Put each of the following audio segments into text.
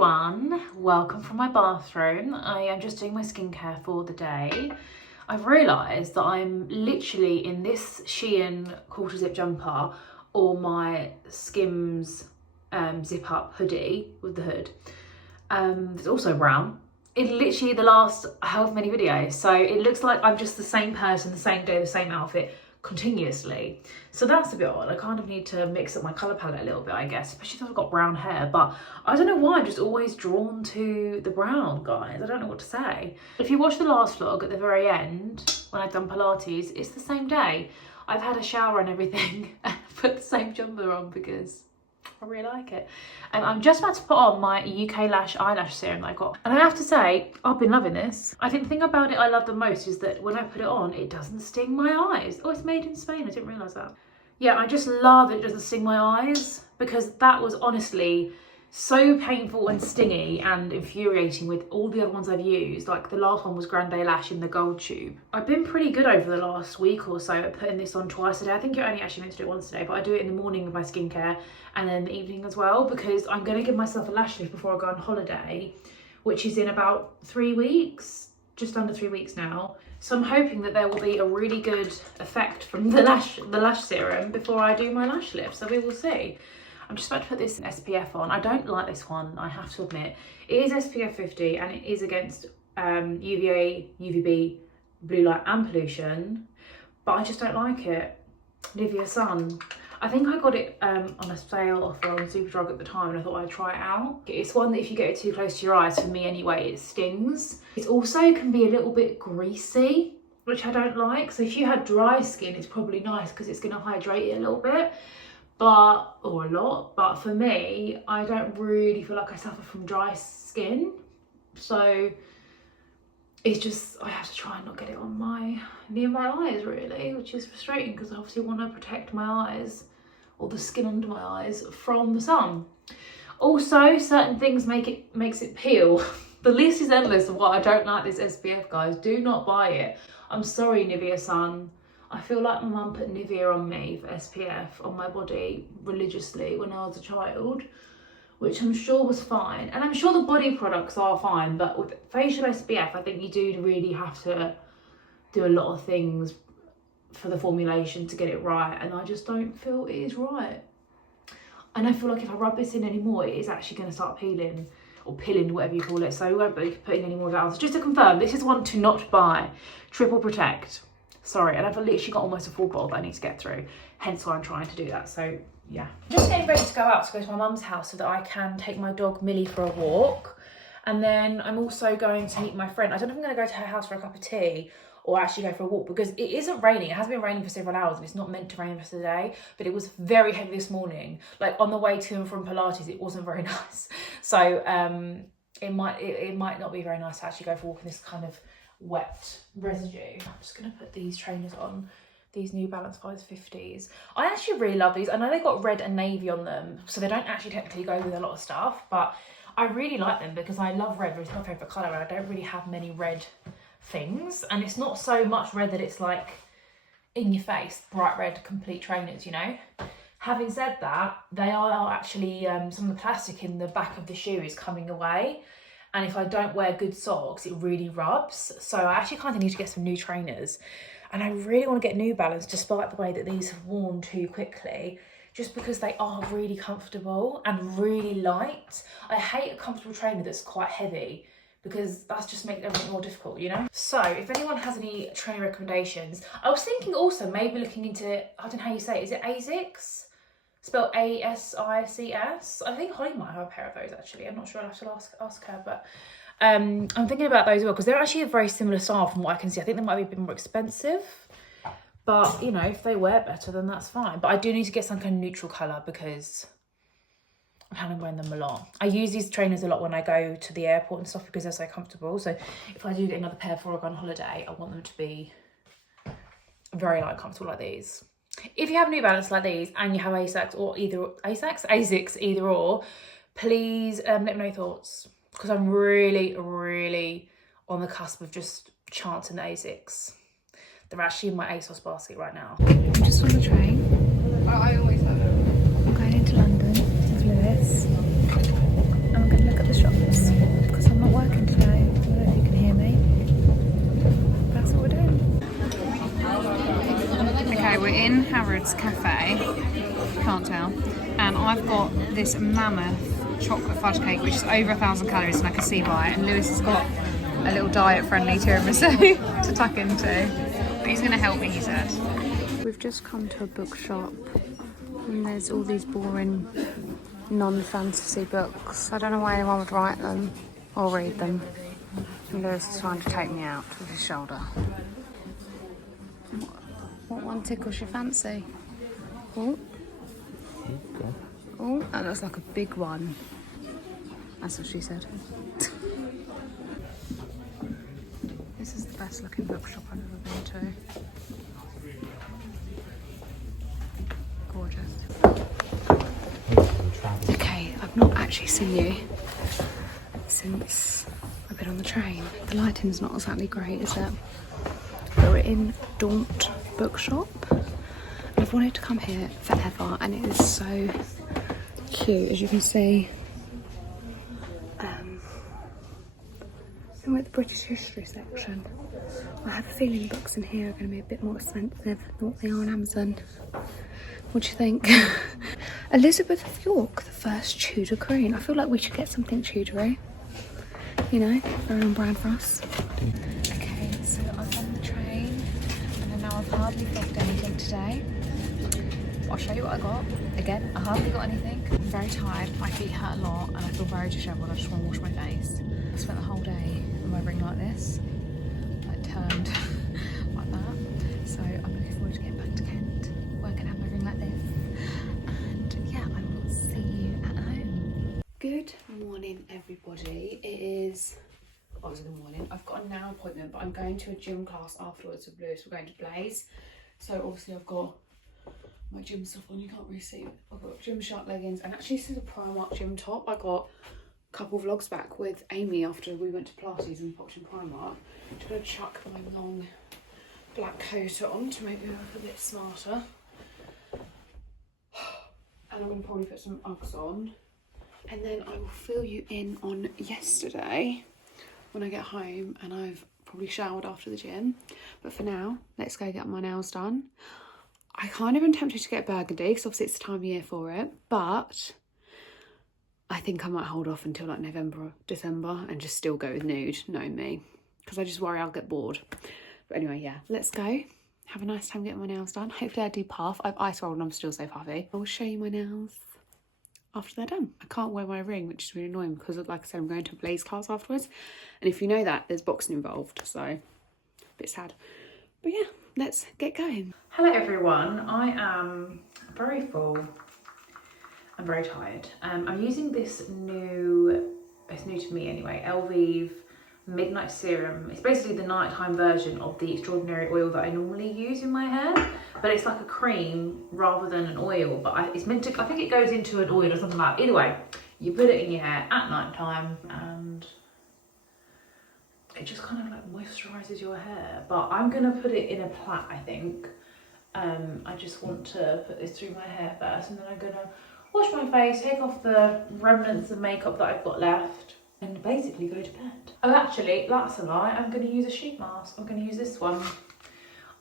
everyone, welcome from my bathroom. I am just doing my skincare for the day. I've realised that I'm literally in this Shein quarter zip jumper or my Skims zip up hoodie with the hood. It's also brown. In literally the last however many videos, so it looks like I'm just the same person, the same day, the same outfit continuously. So that's a bit odd. I kind of need to mix up my colour palette a little bit, I guess, especially if I've got brown hair. But I don't know why, I'm just always drawn to the brown, guys. I don't know what to say. If you watch the last vlog at the very end, when I've done Pilates, it's the same day. I've had a shower and everything and put the same jumper on because I really like it. I'm just about to put on my UK Lash eyelash serum that I got. And I have to say, I've been loving this. I think the thing about it I love the most is that when I put it on, it doesn't sting my eyes. Oh, it's made in Spain. I didn't realise that. Yeah, I just love it doesn't sting my eyes because that was honestly so painful and stingy and infuriating with all the other ones I've used. Like the last one was Grande Lash in the gold tube. I've been pretty good over the last week or so at putting this on twice a day. I think you're only actually meant to do it once a day, but I do it in the morning with my skincare and then the evening as well, because I'm going to give myself a lash lift before I go on holiday, which is in about 3 weeks, just under 3 weeks now. So I'm hoping that there will be a really good effect from the lash serum before I do my lash lift, so we will see. I'm just about to put this SPF on. I don't like this one, I have to admit. It is SPF 50 and it is against UVA, UVB, blue light and pollution, but I just don't like it. Nivea Sun. I think I got it on a sale offer on Superdrug at the time and I thought I'd try it out. It's one that if you get it too close to your eyes, for me anyway, it stings. It also can be a little bit greasy, which I don't like. So if you had dry skin, it's probably nice because it's going to hydrate it a little bit. Or a lot, but for me, I don't really feel like I suffer from dry skin, so it's just, I have to try and not get it on near my eyes really, which is frustrating because I obviously want to protect my eyes, or the skin under my eyes, from the sun. Also, certain things makes it peel. The list is endless of what I don't like this SPF, guys. Do not buy it. I'm sorry, Nivea Sun. I feel like my mum put Nivea on me for SPF on my body religiously when I was a child, which I'm sure was fine. And I'm sure the body products are fine, but with facial SPF, I think you do really have to do a lot of things for the formulation to get it right. And I just don't feel it is right. And I feel like if I rub this in anymore, it is actually going to start peeling or pilling, whatever you call it. So we won't be putting any more down. So just to confirm, this is one to not buy. Triple Protect. Sorry, and I've literally got almost a full bottle that I need to get through, hence why I'm trying to do that. So yeah, just getting ready to go to my mum's house so that I can take my dog Millie for a walk, and then I'm also going to meet my friend. I don't know if I'm going to go to her house for a cup of tea or actually go for a walk, because it isn't raining. It has been raining for several hours and it's not meant to rain the rest of the day, but it was very heavy this morning. Like on the way to and from Pilates, it wasn't very nice. So it might not be very nice to actually go for a walk in this kind of wet residue. I'm just going to put these trainers on, these New Balance 550s. I actually really love these. I know they've got red and navy on them, so they don't actually technically go with a lot of stuff, but I really like them because I love red. It's my favourite colour and I don't really have many red things, and it's not so much red that it's like in your face, bright red complete trainers, you know. Having said that, they are actually, some of the plastic in the back of the shoe is coming away. And if I don't wear good socks, it really rubs. So I actually kind of need to get some new trainers. And I really want to get New Balance, despite the way that these have worn too quickly, just because they are really comfortable and really light. I hate a comfortable trainer that's quite heavy, because that's just makes everything more difficult, you know? So if anyone has any trainer recommendations, I was thinking also maybe looking into, I don't know how you say it, is it ASICS? Spelled ASICS. I think Holly might have a pair of those actually. I'm not sure, I'll have to ask her, but I'm thinking about those as well because they're actually a very similar style from what I can see. I think they might be a bit more expensive, but you know, if they wear better, then that's fine. But I do need to get some kind of neutral colour because I'm planning on wearing them a lot. I use these trainers a lot when I go to the airport and stuff because they're so comfortable. So if I do get another pair before I go on holiday, I want them to be very like comfortable like these. If you have New Balance like these and you have ASICS or ASICS either or, please let me know your thoughts, because I'm really on the cusp of just chancing the ASICS. They're actually in my ASOS basket right now. I'm just on the train. I always have. I'm going into London with Lewis and we're going to look at the shop. So we're in Harrods Cafe, can't tell, and I've got this mammoth chocolate fudge cake which is over 1,000 calories, and I can see why, and Lewis has got a little diet friendly tiramisu to tuck into, but he's going to help me, he said. We've just come to a bookshop and there's all these boring non-fantasy books. I don't know why anyone would write them or read them. And Lewis is trying to take me out with his shoulder. What one tickles your fancy? Oh, oh, that looks like a big one. That's what she said. This is the best looking bookshop I've ever been to. Gorgeous. Okay, I've not actually seen you since I've been on the train. The lighting's not exactly great, is it? We're in Daunt Bookshop. I've wanted to come here forever and it is so cute, as you can see. And we're at the British History section. I have a feeling books in here are going to be a bit more expensive than what they are on Amazon. What do you think? Elizabeth of York, the first Tudor queen. I feel like we should get something Tudory. You know, very on brand for us. Okay, so I'm on the train and I know I've hardly vlogged anything today. I'll show you what I got. Again, I hardly got anything. I'm very tired, my feet hurt a lot and I feel very dishevelled. I just want to wash my face. I spent the whole day wearing like this, like turned like that. So I'm looking forward to getting back to Kent, working out my ring like this. And yeah, I will see you at home. Good morning, everybody. It is, oh, it's in the morning. I've got a nail appointment, but I'm going to a gym class afterwards with Lewis. We're going to Blaze. So obviously I've got my gym stuff on. You can't really see it. I've got Gymshark leggings, and actually this is a Primark gym top. I got a couple of vlogs back with Amy after we went to Pilates and popped in Primark. I'm just going to chuck my long black coat on to make me look a bit smarter. And I'm going to probably put some Uggs on. And then I will fill you in on yesterday when I get home and I've probably showered after the gym. But for now, let's go get my nails done. I kind of am tempted to get burgundy because obviously it's the time of year for it, but I think I might hold off until like November, December and just still go with nude, knowing me, because I just worry I'll get bored. But anyway, yeah, let's go. Have a nice time getting my nails done. Hopefully I do puff. I've ice rolled and I'm still so puffy. I'll show you my nails after they're done. I can't wear my ring, which is really annoying because, like I said, I'm going to a Blaze class afterwards. And if you know that, there's boxing involved, so a bit sad. But yeah, let's get going. Hello everyone, I am very full. I'm very tired. I'm using this new, it's new to me anyway, Elvive Midnight Serum. It's basically the nighttime version of the Extraordinary Oil that I normally use in my hair, but it's like a cream rather than an oil, but it's meant to, I think it goes into an oil or something like that. Either way, you put it in your hair at night time and it just kind of like moisturizes your hair. But I'm gonna put it in a plait, I think. I just want to put this through my hair first and then I'm gonna wash my face, take off the remnants of makeup that I've got left and basically go to bed. Oh, actually, that's a lie. I'm going to use a sheet mask. I'm going to use this one.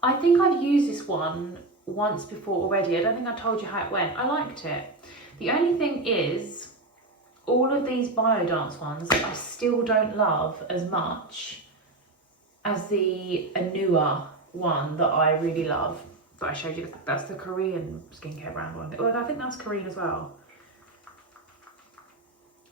I think I've used this one once before already. I don't think I told you how it went. I liked it. The only thing is, all of these Biodance ones I still don't love as much as the Anua one that I really love. That I showed you. That's the Korean skincare brand one. Well, I think that's Korean as well.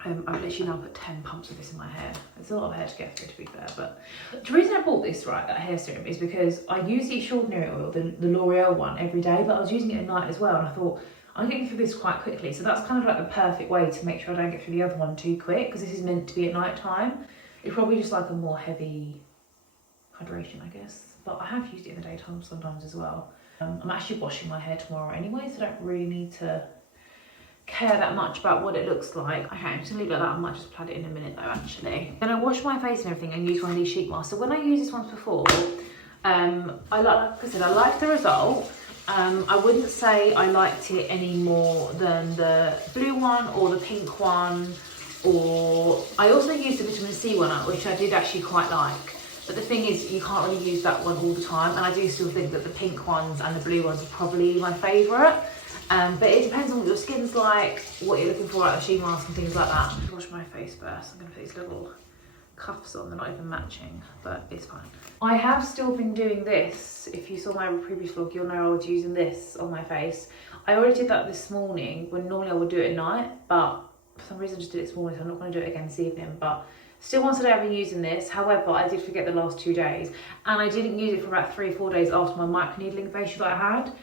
I've literally now put 10 pumps of this in my hair. It's a lot of hair to get through, to be fair, but the reason I bought this, right, that hair serum, is because I use the Extraordinary Oil, the L'Oreal one, every day, but I was using it at night as well, and I thought, I'm getting through this quite quickly, so that's kind of like the perfect way to make sure I don't get through the other one too quick, because this is meant to be at night time. It's probably just like a more heavy hydration, I guess, but I have used it in the daytime sometimes as well. I'm actually washing my hair tomorrow anyway, so I don't really need to care that much about what it looks like. Okay, I'm just gonna leave it like that. I might just apply it in a minute though, actually. Then I wash my face and everything and use one of these sheet masks. So when I used this once before, like I said, I liked the result. I wouldn't say I liked it any more than the blue one or the pink one, or I also used the vitamin C one, which I did actually quite like. But the thing is, you can't really use that one all the time, and I do still think that the pink ones and the blue ones are probably my favourite. But it depends on what your skin's like, what you're looking for out of a sheet mask and things like that. I'm gonna wash my face first. I'm gonna put these little cuffs on, they're not even matching, but it's fine. I have still been doing this. If you saw my previous vlog, you'll know I was using this on my face. I already did that this morning, when normally I would do it at night, but for some reason I just did it this morning, so I'm not gonna do it again this evening. But still once a day I've been using this. However, I did forget the last 2 days, and I didn't use it for about 3 or 4 days after my microneedling facial that I had,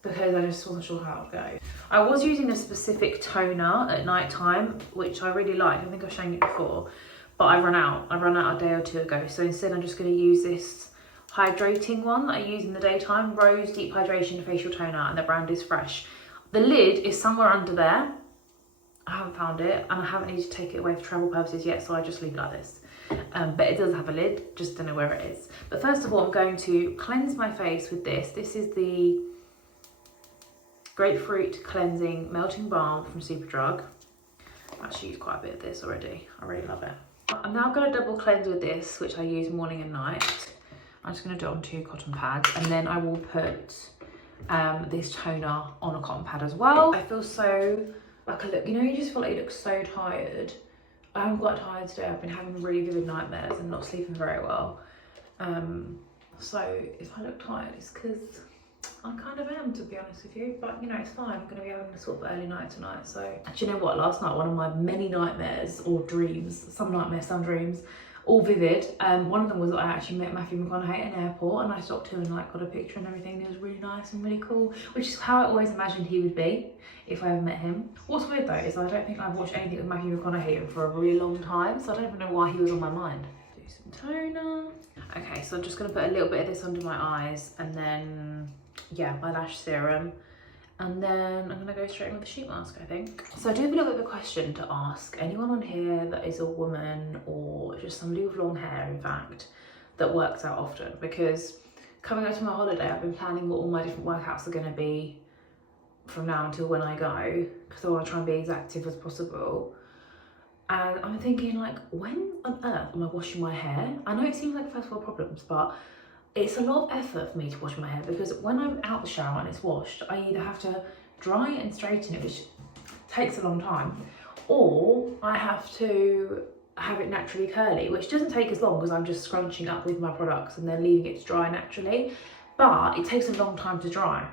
because I just wasn't sure how it would go. I was using a specific toner at night time, which I really like. I think I've shown you before, but I ran out a day or 2 ago. So instead I'm just gonna use this hydrating one that I use in the daytime, Rose Deep Hydration Facial Toner, and the brand is Fresh. The lid is somewhere under there. I haven't found it, and I haven't needed to take it away for travel purposes yet, so I just leave it like this. But it does have a lid, just don't know where it is. But first of all, I'm going to cleanse my face with this. This is the Grapefruit Cleansing Melting Balm from Superdrug. I've actually used quite a bit of this already. I really love it. I'm now going to double cleanse with this, which I use morning and night. I'm just going to do it on 2 cotton pads, and then I will put this toner on a cotton pad as well. I feel so like you just feel like you look so tired. I'm quite tired today. I've been having really vivid nightmares and not sleeping very well. So if I look tired, it's because I kind of am, to be honest with you, but it's fine. I'm going to be having a sort of early night tonight. So, do you know what? Last night, one of my many nightmares or dreams, some nightmares, some dreams, all vivid. One of them was that I actually met Matthew McConaughey at an airport, and I stopped him and got a picture and everything. It was really nice and really cool, which is how I always imagined he would be if I ever met him. What's weird though is I don't think I've watched anything with Matthew McConaughey for a really long time, so I don't even know why he was on my mind. Do some toner. Okay, so I'm just going to put a little bit of this under my eyes, and then my lash serum, and then I'm gonna go straight in with the sheet mask, I think. So I do have a little bit of a question to ask anyone on here that is a woman, or just somebody with long hair, in fact, that works out often, because coming up to my holiday, I've been planning what all my different workouts are gonna be from now until when I go, because I want to try and be as active as possible. And I'm thinking, when on earth am I washing my hair? I know it seems like first world problems, but it's a lot of effort for me to wash my hair, because when I'm out the shower and it's washed, I either have to dry it and straighten it, which takes a long time, or I have to have it naturally curly, which doesn't take as long because I'm just scrunching up with my products and then leaving it to dry naturally, but it takes a long time to dry.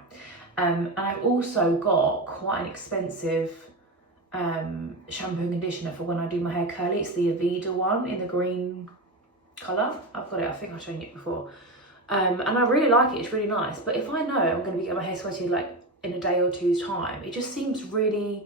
And I've also got quite an expensive shampoo and conditioner for when I do my hair curly. It's the Aveda one in the green colour. I've got it, I think I've shown you it before. And I really like it, it's really nice. But if I know I'm going to be getting my hair sweaty in a day or 2's time, it just seems really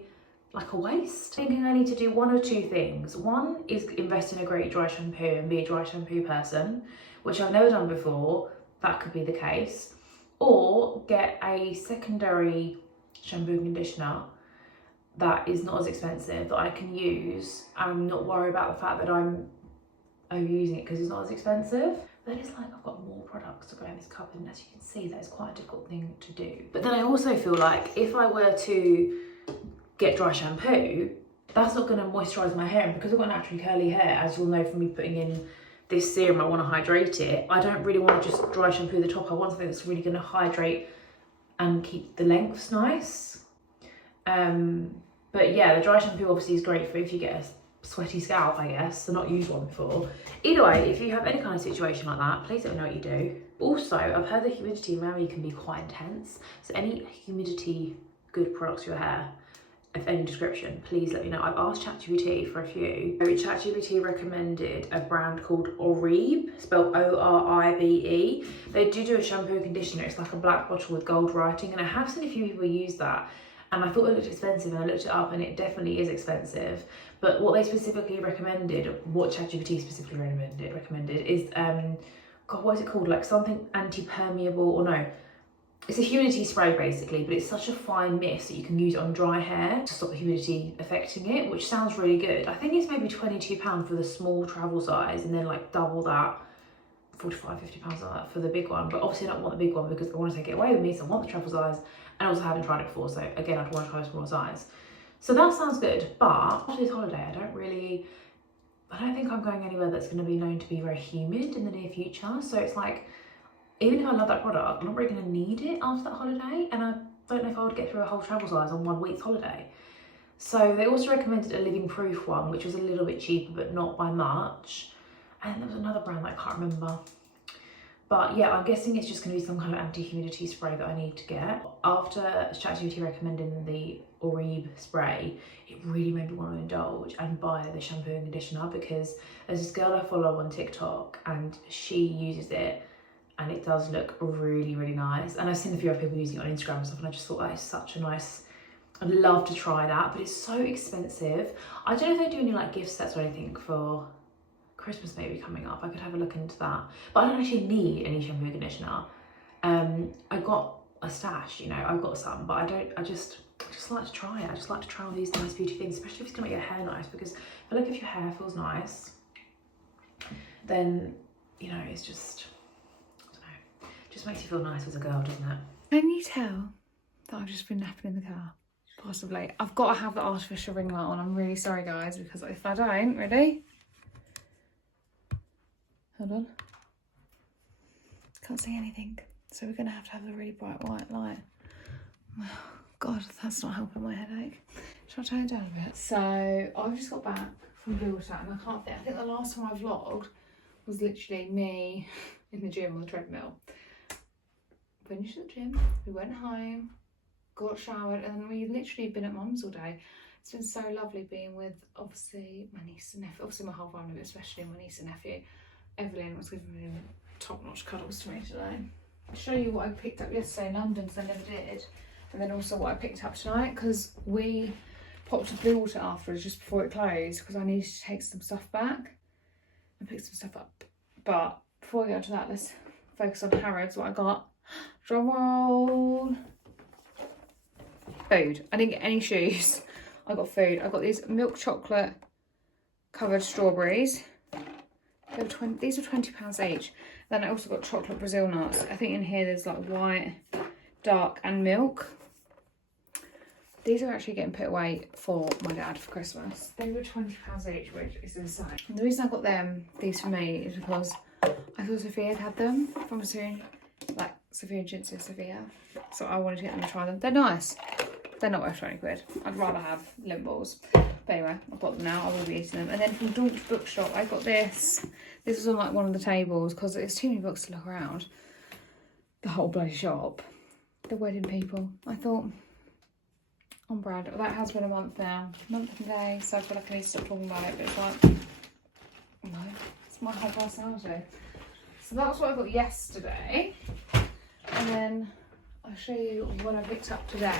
like a waste. I'm thinking I need to do 1 or 2 things. One is invest in a great dry shampoo and be a dry shampoo person, which I've never done before. That could be the case. Or get a secondary shampoo and conditioner that is not as expensive, that I can use and not worry about the fact that I'm overusing it because it's not as expensive. But it's I've got more products to go in this cupboard, and as you can see, that is quite a difficult thing to do. But then I also feel like if I were to get dry shampoo, that's not going to moisturise my hair, and because I've got naturally curly hair, as you'll know from me putting in this serum, I want to hydrate it. I don't really want to just dry shampoo the top. I want something that's really going to hydrate and keep the lengths nice. But yeah, the dry shampoo obviously is great for if you get a sweaty scalp, I guess, so not used one before. Either way, if you have any kind of situation like that, please let me know what you do. Also, I've heard the humidity in Miami can be quite intense, so any humidity good products for your hair of any description, please let me know. I've asked ChatGPT for a few. ChatGPT recommended a brand called Oribe, spelled O-R-I-B-E. They do a shampoo and conditioner. It's like a black bottle with gold writing, and I have seen a few people use that, and I thought it looked expensive, and I looked it up, and it definitely is expensive. But what they specifically recommended, what ChatGPT specifically recommended is, God, what is it called? Something anti-permeable, or no, it's a humidity spray basically, but it's such a fine mist that you can use on dry hair to stop the humidity affecting it, which sounds really good. I think it's maybe £22 for the small travel size, and then double that, £45–50 for the big one. But obviously I don't want the big one because I want to take it away with me, so I want the travel size, and also haven't tried it before, so again I'd want to try a smaller size. So that sounds good, but after this holiday I don't really I don't think I'm going anywhere that's going to be known to be very humid in the near future. So it's like, even if I love that product, I'm not really going to need it after that holiday. And I don't know if I would get through a whole travel size on 1 week's holiday. So they also recommended a living proof one, which was a little bit cheaper, but not by much. And there was another brand that I can't remember. But yeah, I'm guessing it's just going to be some kind of anti-humidity spray that I need to get. After ChatGPT recommending the Orib spray, it really made me want to indulge and buy the shampoo and conditioner, because there's this girl I follow on TikTok and she uses it and it does look really, really nice. And I've seen a few other people using it on Instagram and stuff, and I just thought that is such a nice, I'd love to try that, but it's so expensive. I don't know if they do any like gift sets or anything for Christmas maybe coming up. I could have a look into that. But I don't actually need any shampoo and conditioner. I got a stash, you know, I've got some, but I just like to try it. I just like to try all these nice beauty things, especially if it's gonna make your hair nice, because I feel like if your hair feels nice, then, you know, it's just, I don't know, just makes you feel nice as a girl, doesn't it? Can you tell that I've just been napping in the car? Possibly. I've got to have the artificial ring light on. I'm really sorry, guys, because if I don't, ready? Hold on. Can't see anything. So we're going to have the really bright white light. Oh, God, that's not helping my headache. Shall I turn it down a bit? So I've just got back from Water and I think the last time I vlogged was literally me in the gym on the treadmill. Finished the gym, we went home, got showered, and then we literally been at mum's all day. It's been so lovely being with obviously my niece and nephew, obviously my whole family, but especially my niece and nephew. Evelyn was giving me top-notch cuddles to me today. I'll show you what I picked up yesterday in London, because I never did, and then also what I picked up tonight, because we popped to Blue Water afterwards just before it closed, because I needed to take some stuff back and pick some stuff up. But before we go to that, let's focus on Harrods, what I got. Drum roll. Food. I didn't get any shoes. I got food. I got these milk chocolate covered strawberries. These were £20 each. Then I also got chocolate Brazil nuts. I think in here there's like white, dark and milk. These are actually getting put away for my dad for Christmas. They were £20 each, which is insane. And the reason I got these for me, is because I thought Sophia had them from Sophia, like Sophia and Jinsu Sophia. So I wanted to get them to try them. They're nice. They're not worth 20 quid. I'd rather have limb balls. But anyway, I've got them now. I will be eating them. And then from Daunt's Bookshop, I got this. This was on like one of the tables, because it's too many books to look around the whole bloody shop. The Wedding People. I thought, on brand. That has been a month now. Month and day. So I feel like I need to stop talking about it. But it's like, no, it's my whole personality. So that's what I got yesterday. And then I'll show you what I picked up today.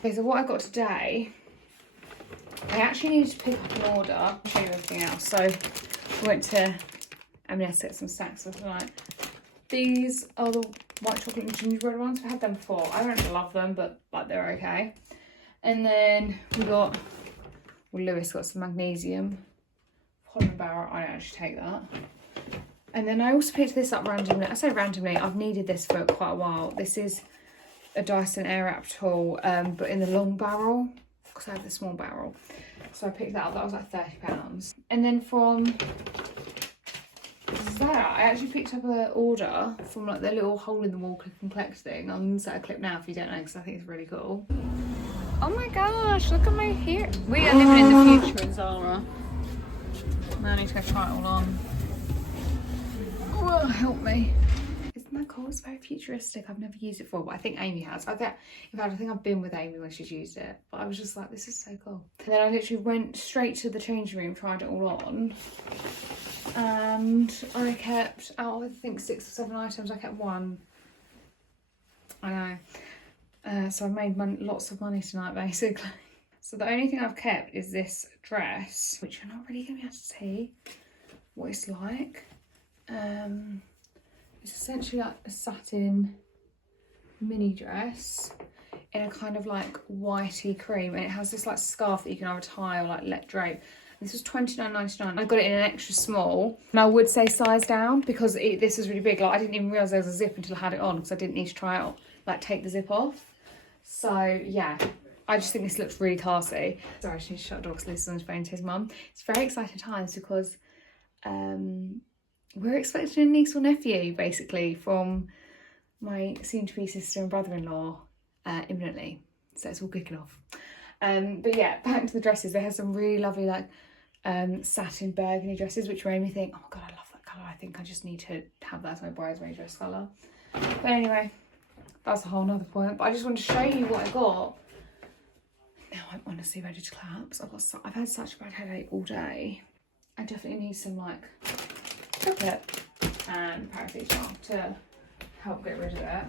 Okay, so what I got today, I actually needed to pick up an order. I'll show you everything else. So I went to M&S to get some snacks for tonight. These are the white chocolate and gingerbread ones. I've had them before. I don't love them, but like they're okay. And then we got, well, Lewis got some magnesium. Holland Barrel, I don't actually take that. And then I also picked this up randomly. I say randomly, I've needed this for quite a while. This is a Dyson Airwrap tool, but in the long barrel, because I have the small barrel. So I picked that up. That was like £30. And then from Zara, I actually picked up an order from like the little hole in the wall click and collect thing. I'm going to set a clip now if you don't know, because I think it's really cool. Oh my gosh, look at my hair. We are living in the future in Zara. Now I need to go try it all on. Oh, help me. Isn't that cool? It's very futuristic. I've never used it before, but I think Amy has. In fact, I think I've been with Amy when she's used it. But I was just like, this is so cool. And then I literally went straight to the changing room, tried it all on. And I kept, out of I think 6 or 7 items, I kept one. I know. So I've made lots of money tonight, basically. So the only thing I've kept is this dress, which you're not really going to be able to see what it's like. It's essentially like a satin mini dress in a kind of like whitey cream, and it has this like scarf that you can either tie or like let drape. This was £29.99. I got it in an extra small, and I would say size down, because this is really big. Like I didn't even realise there was a zip until I had it on, because I didn't need to try it on, like take the zip off. So yeah, I just think this looks really classy. Sorry, I just need to shut the dog, so Lucy's on his phone to his mum. It's very exciting times because we're expecting a niece or nephew, basically, from my soon-to-be sister and brother-in-law imminently. So it's all kicking off. But yeah, back to the dresses. They have some really lovely like satin burgundy dresses, which made me think, oh my god, I love that colour. I think I just need to have that as my bridesmaid dress colour. But anyway, that's a whole nother point. But I just wanted to show you what I got. Now I'm honestly ready to collapse. I've had such a bad headache all day. I definitely need some like chocolate and paracetamol to help get rid of it.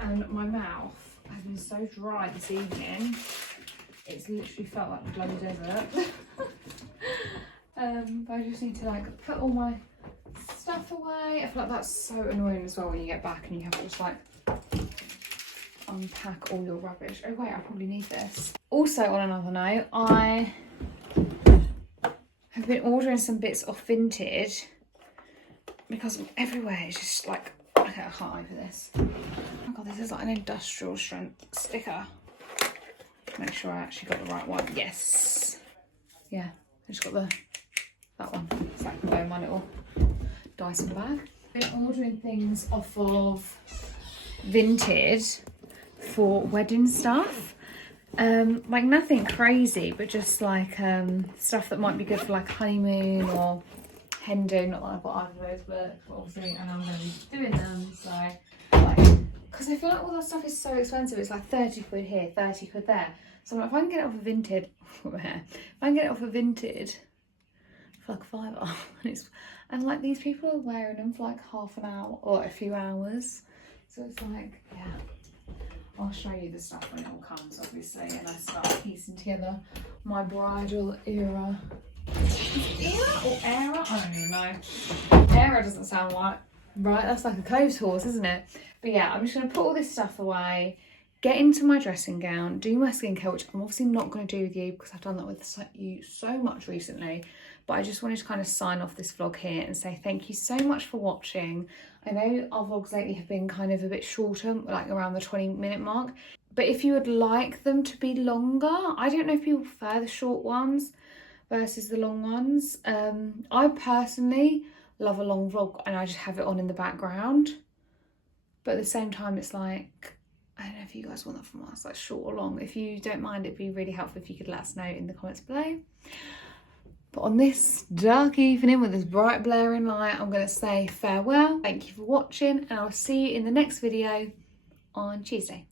And my mouth has been so dry this evening. It's literally felt like a bloody desert. But I just need to like put all my stuff away. I feel like that's so annoying as well when you get back and you have to just like unpack all your rubbish. Oh wait, I probably need this. Also, on another note, I have been ordering some bits off Vinted because everywhere it's just like, okay, I can't open this. Oh my god, this is like an industrial strength sticker. Make sure I actually got the right one. Yes. Yeah, I just got that one. So I can go in my little Dyson bag. Been ordering things off of Vinted for wedding stuff. Like nothing crazy, but just like stuff that might be good for like honeymoon or hen do. Not that I've got either of those, but obviously, and I'm going to be doing them. So, like, because I feel like all that stuff is so expensive. It's like 30 quid here, 30 quid there. So I'm like, if I can get it off of Vinted, if I can get it off of Vinted for like £5, and like these people are wearing them for like half an hour or a few hours. So it's like, yeah. I'll show you the stuff when it all comes, obviously, and I start piecing together my bridal era. Era or era? I don't even know. Era doesn't sound right. That's like a clothes horse, isn't it? But yeah, I'm just going to put all this stuff away, get into my dressing gown, do my skincare, which I'm obviously not going to do with you because I've done that with you so much recently. But I just wanted to kind of sign off this vlog here and say thank you so much for watching. I know our vlogs lately have been kind of a bit shorter, like around the 20-minute mark. But if you would like them to be longer, I don't know if you prefer the short ones versus the long ones. I personally love a long vlog and I just have it on in the background. But at the same time, it's like, I don't know if you guys want that from us, like short or long. If you don't mind, it'd be really helpful if you could let us know in the comments below. But on this dark evening with this bright blaring light, I'm going to say farewell. Thank you for watching and I'll see you in the next video on Tuesday.